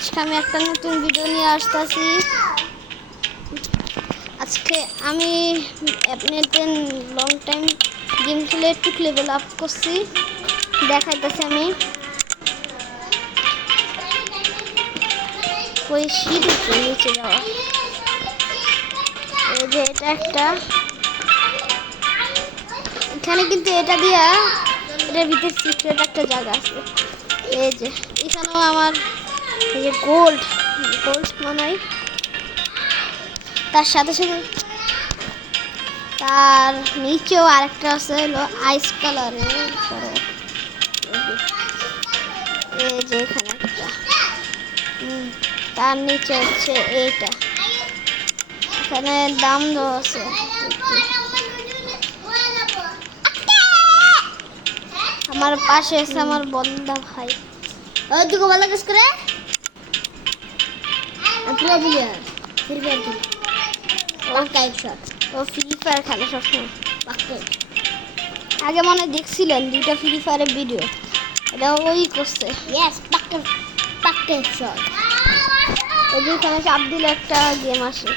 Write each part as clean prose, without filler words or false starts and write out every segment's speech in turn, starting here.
আজকে আমি একটা নতুন ভিডিও নিয়ে আসতেছি। আজকে আমি আপনাদের লং টাইম গেম খেলে একটু লেভেল আপ করছি, দেখাইতেছি। আমি ওই সিঁড়ি উপরে নিচে যাওয়া, এই যে এটা একটা, এখানে কিন্তু এটা দিয়া এটার ভিতরে সিক্রেট একটা জায়গা আছে। এই যে এখানেও আমার এই যে গোল্ড মনে হয়, তার সাথে সাথে তার নিচেও আরেকটা আছে হলো আইস কালারের। এই যে এখানে একটা, তার নিচে হচ্ছে এইটা, এখানে দাম দেওয়া আছে। আমার পাশে আছে আমার বন্ধা ভাই। ওই তুই ভালো কাজ করে পুরো প্লেয়ার ফ্রি ফায়ার কি পাক্কা একশট। ও ফ্রি ফায়ার খেলে সবসময়। পাক্কা আগে মনে দেখছিলেন দুইটা ফ্রি ফায়ারের ভিডিও, এটা ওই করছে। ইয়েস পাক্কা পাক্কা একশট। ওই যে এখানে চাপ দিলে একটা গেম আসে,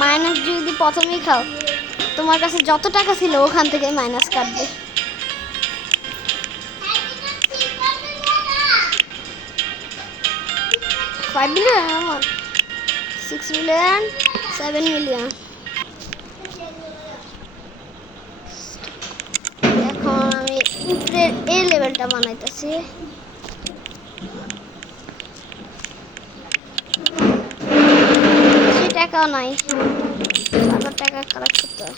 মাইনাস যদি প্রথমেই খাও, তোমার কাছে যত টাকা ছিল ওখান থেকে মাইনাস কাটবে। $5 মিলিয়ন, আমার 6 মিলিয়ন, 7 মিলিয়ন। এখন আমি উপরের এই লেভেলটা বানাইতেছি। বেশি টাকাও নাই, আরো টাকা কালেক্ট করতে হয়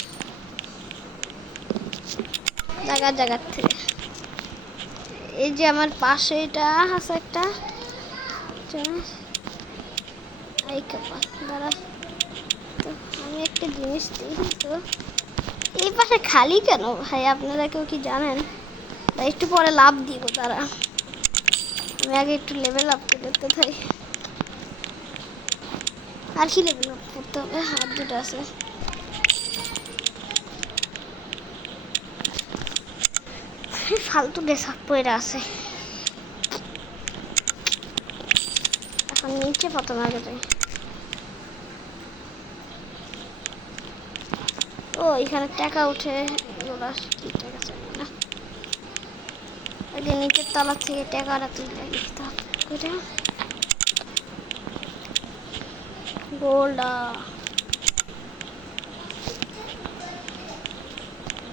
জায়গার থেকে। এই যে আমার পাশে এটা আছে একটা, দাঁড়া তো আমি একটা জিনিস দিই। তো এই পাশে খালি কেন ভাই, আপনারা কেউ কি জানেন? একটু পরে লাভ দিব তারা, আমি আগে একটু লেভেল আপ করতে থাই। আর কি লেভেল আপ করতে হবে? হাত দুটো আছে। ফালতু ডেসাপ পয়রা আছে। এখন নিচে প্রথমে আগে যাই। ও এখানে টাকা উঠে, ওরা কি টাকা চাই না, আগে নিচের তলা থেকে টাকাটা তুলে দিতে হবে। গোল্ডা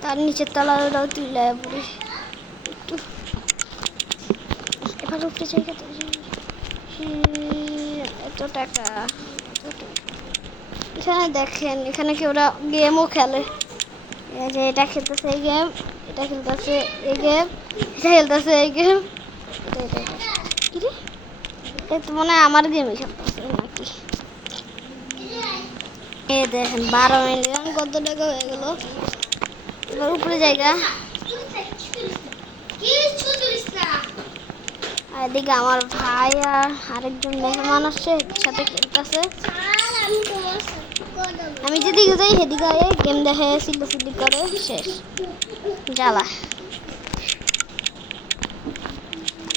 তার নিচের তলাটাও তুলে পড়ি একটু, এবার উঠতে চাই কত। এত টাকা এখানে দেখেন, এখানে কি ওরা গেমও খেলে। এই যে এটা খেলতেছে এই গেম, এটা খেলতেছে এই গেম, এটা খেলতেছে এই গেম, এটা তো মনে হয় আমার গেমই খেলতেছে নাকি। এই দেখেন 12 মিলিয়ন কত টাকা হয়ে গেল। এবার উপরে জায়গা, আর এদিকে আমার ভাই আর আরেকজন মেহমান আসছে, একসাথে খেলতেছে। আমি যেদিকে যাই সেদিকে গেম দেখে সিলি করে শেষ জ্বালা।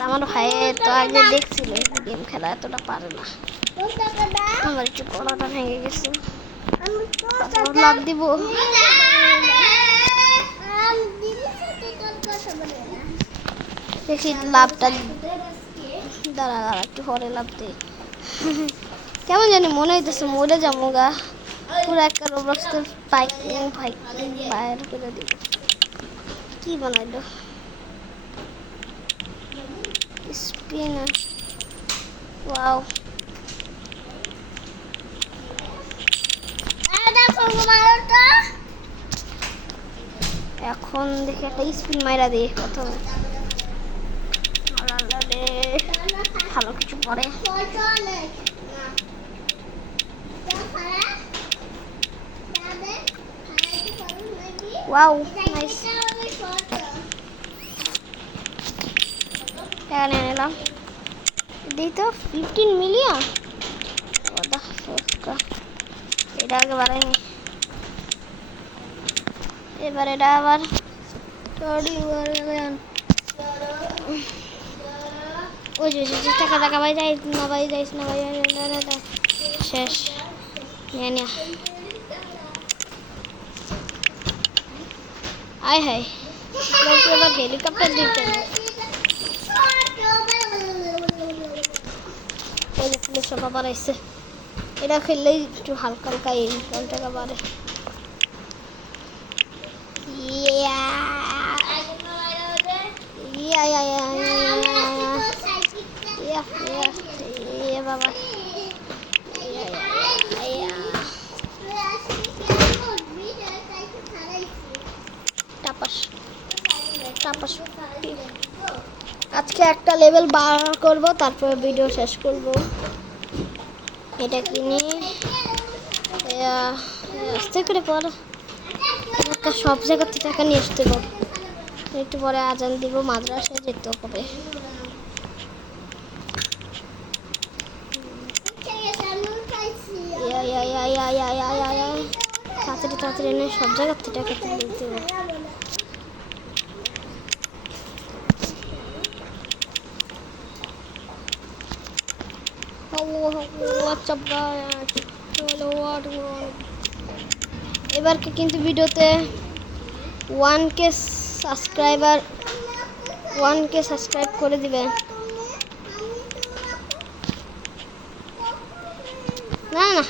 আমার ভাই তো আগে দেখছিল গেম খেলা, এতটা পারে না। আমার একটু গলাটা ভেঙে গেছে, লাভ দিব। দেখি লাভটা, দাঁড়া একটু পরে লাভ দিই। কেমন জানি মনে হইতেছে মরে যাবো গা, পুরো একটা রোবক্স ভাই বাইর করে দিব। কি বানাইলো স্পিনার, ওয়াও। এখন দেখি একটা স্পিন মাইরা দিই প্রথমে, ভালো কিছু পরে। ওয়াও নাইস, টাকা নিয়ে নিলাম। দিই তো 15 মিলিয়ন, এটা আগে বাড়াইনি। এবার এটা আবার ওই যে টাকা টাকা ভাই যাই না ভাই যাইস না ভাই শেষ নিয়ে নিয়ে আয় হায় লোক এবার হেলিকপ্টার দিতে ওই যে পুলিশ সব আবার আইসে এটা খেললেই একটু হালকা হালকা এই টাকা বাড়ে বাবা টাপাস টাপাস আজকে একটা লেভেল বার করব তারপর ভিডিও শেষ করব এটা কিনে আস্তে করে পর সব জায়গা থেকে টাকা নিয়ে আসতে হবে একটু পরে আজান দিব মাদ্রাসায় যেতে হবে তাড়াতাড়ি তাড়াতাড়ি এনে সব জায়গার থেকে টাকা তুলে দিতে হবে এবারকে কিন্তু ভিডিওতে 1K সাবস্ক্রাইব করে দিবেন না না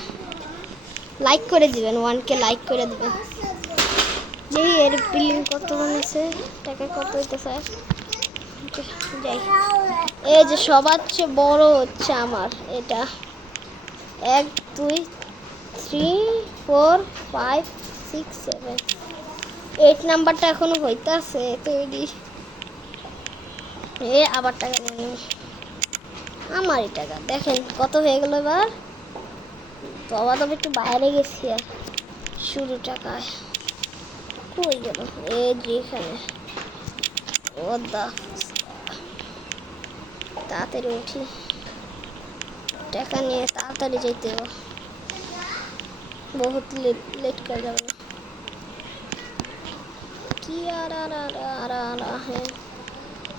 লাইক করে দিবেন 1K লাইক করে দিবেন যেই এর বিলিং কত বানিয়েছে টাকা কত হইতেছে যাই এই যে সবার চেয়ে বড় হচ্ছে আমার এটা 1 2 3 4 5 6 7 8 নাম্বারটা এখনো হইতাছে তৈরি এ আবার টাকা নিয়ে আমারই টাকা দেখেন কত হয়ে গেল এবার তো আবার তবে একটু বাইরে গেছি আর শুরু টাকায় কই গেল এই যে এখানে ও দা তাড়াতাড়ি উঠি টাকা নিয়ে তাড়াতাড়ি যেতে হবে বহুত লেট করে যাবে না কি আর হ্যাঁ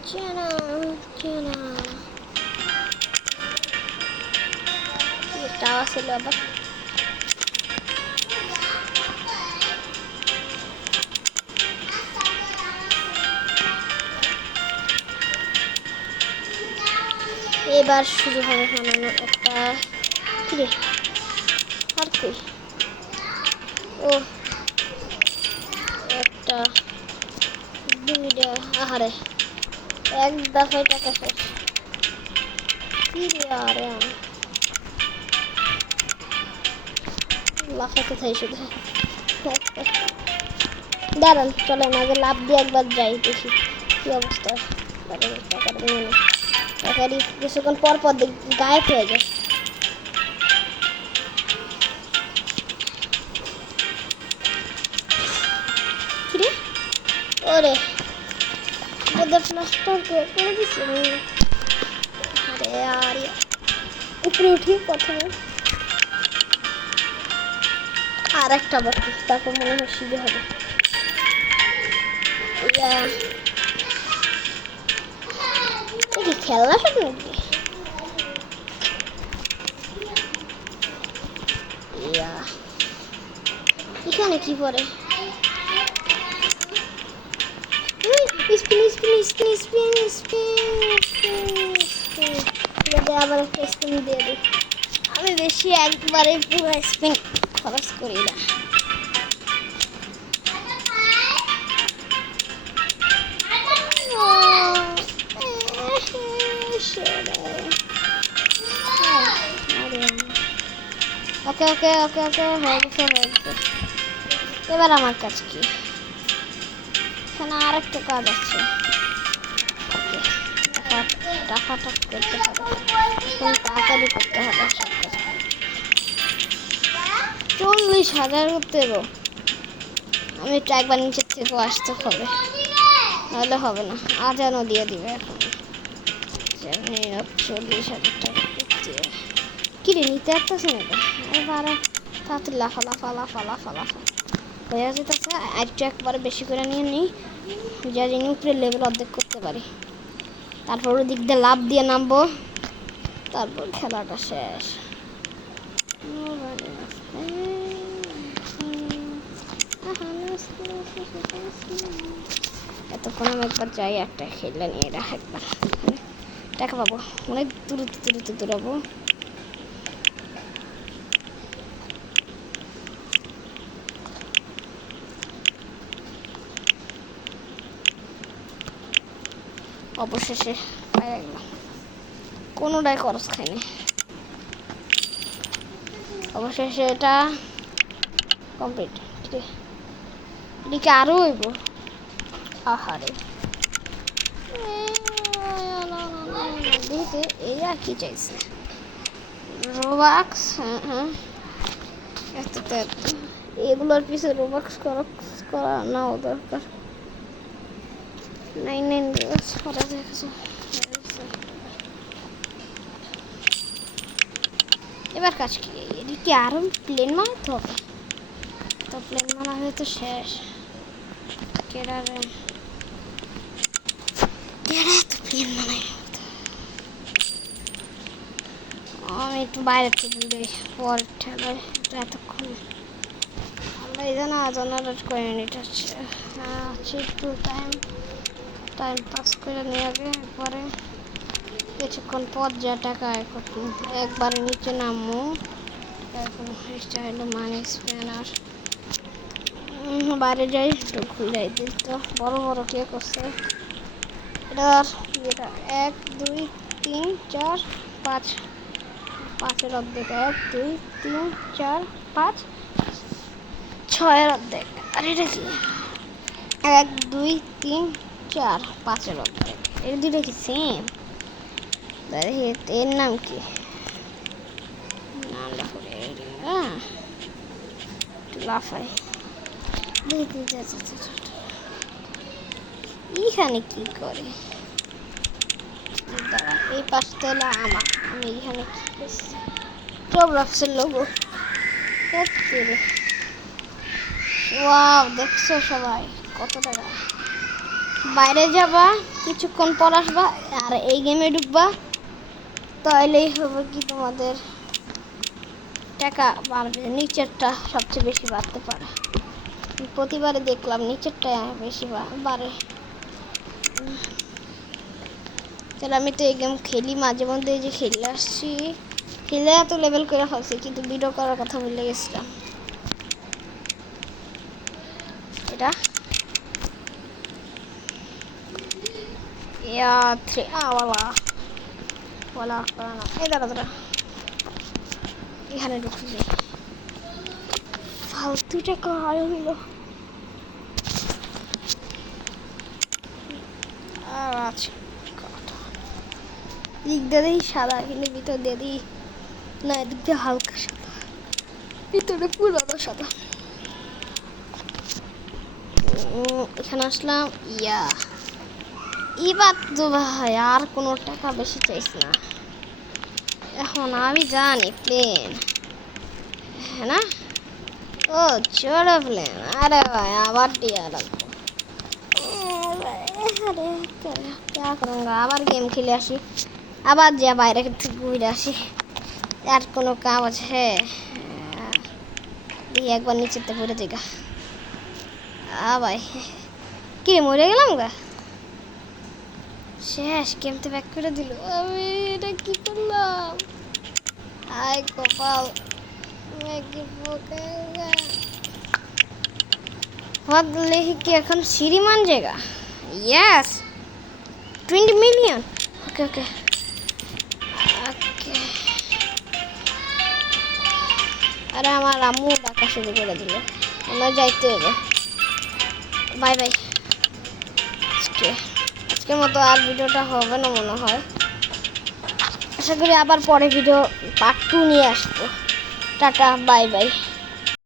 চেনা চেনা টাওয়া ছিল আবার এবার শুরু হবে বানানো একটা কিরে আর কই ও একটা দুইটা আহারে এক দফায় টাকা শেষ কিরে আরে লাফাতে থাই শুধু দাঁড়ান চলেন আগে লাভ দিয়ে একবার যাই দেখি কি অবস্থা টাকাটা নিয়ে নে টাকারই কিছুক্ষণ পর পর গায়েব হয়ে যায় কিরে ওরে ওদের প্লাস্টার করে দিচ্ছে আরে আর উপরে উঠি প্রথমে আর একটা বাকি তারপর মনে হয় সিধে হবে কি খেলনা সব নাকি এখানে কি পরে আবার একটা স্পিন দিয়ে দিই আমি বেশি একবারে পুরো স্পিন খরচ করি না ওকে ওকে ওকে ওকে হয়ে গেছে এবার আমার কাজ কি এখানে আর একটা কাজ আছে টাকাটা করতে হবে তাড়াতাড়ি করতে হবে সব কাজ 40,000 করতে দেবো আমি একটু একবার নিচের থেকে আসতে হবে নাহলে হবে না আজানও দিয়ে দিবে এখন 40,000 টাকা করতে কিরে নিতে আসতেছে না এবার তাড়াতাড়ি লাফা লাফা লাফা লাফা লাফা হয়ে যেতেছে আর একটু একবারে বেশি করে নিয়ে নিই যা জানি উপরে লেভেল অর্ধেক করতে পারি তারপর ওদিক দিয়ে লাফ দিয়ে নামবো, তারপর খেলাটা শেষ। এতক্ষণ আমি একবার যাই, একটা খেললে নিয়ে এটা একবার টাকা পাবো, অনেক দূরে দূরে দূরাবো। অবশেষে পাই গেলাম, কোনোটাই খরচ খাইনি। অবশেষে এটা কমপ্লিট। এদিকে আরও হইব। আহারে দিতে এই আর কি চাইছে রোবাক্স। হ্যাঁ এগুলোর পিছনে রোবাক্স করা নাও দরকার। 9 করা দেখেছে। এবার কাজ কি, এদিকে আরো প্লেন বানাতে হবে, তো প্লেন বানা হয়ে তো শেষ। কেডা তো প্লেন বানাই, আমি একটু বাইরে থেকে যাই পর ঠেলায় এতক্ষণ। আমরা এই জন্য জেনারেট করে নিতে হচ্ছে একটু টাইম পাস করে নিয়ে আগে, পরে কিছুক্ষণ পর যা টাকা একবারে নিচে নামবো। এখন হলো মানি স্প্যানার, বাইরে যাই একটু ঘুরাই দিই। তো বড় বড় কে করছে এটার ইয়েটা 1 2 3 4 5, 5-এর অর্ধেক 1 2 3 4 5 6-এর অর্ধেক। আর এটা কি 1 2 3 4 5-এর অর্ধেক, এর দুটো কি সেম? এর নাম কি, নামটা করে লাফাই এইখানে কি করে? দাঁড়া, এই পাশটা হলো আমার, আমি এইখানে কি করছি? রবলক্সের লোগো। ওয়াও, দেখছো সবাই কত টাকা? বাইরে যাবা, কিছুক্ষণ পর আসবা, আর এই গেমে ঢুকবা, তাহলেই হবে কি তোমাদের টাকা বাড়বে। নিচেরটা সবচেয়ে বেশি বাড়তে পারে, প্রতিবারে দেখলাম নিচেরটা বেশি বাড়ে। তাহলে আমি তো এই গেম খেলি মাঝে মধ্যে, যে খেলে আসছি, খেলে এত লেভেল করে ফেলছি, কিন্তু ভিডিও করার কথা ভুলে গেছিলাম। এটা এই দাঁড়া এখানে ঢুকে যাই, ফালতু টাকা আয় হইলো। আর আছে দিক দিয়ে দিই সাদা, কিন্তু ভিতর দিয়ে দিই না, এদিক দিয়ে হালকা সাদা, ভিতরে পুরোনো সাদা। এখানে আসলাম। এবার তো ভাই আর কোনো টাকা বেশি চাইছ না। এখন আমি জানি প্লেন, হ্যাঁ না? ও চড়ো প্লেন, আরে ভাই আবার টিয়া লাগবো। আবার গেম খেলে আসি, আবার যা বাইরে ঘুরে আসি, আর কোনো কাম আছে? একবার নিচেতে পড়ে দিগা ভাই, কি মরে গেলাম গা, শেষ গেমতে ব্যাক করে দিল। আমি এটা কি করলাম? আয় কপাল, কি এখন শ্রীমান জায়গা? Yes, 20 million. Okay okay okay. আরে আমার আম্মু ডাকা শুরু করে দিল, আমরা যাইতে হবে। Bye bye. আজকের মতো আর ভিডিওটা হবে না মনে হয়, আশা করি আবার পরে ভিডিও পার্ট 2 নিয়ে আসবো। Tata, bye bye.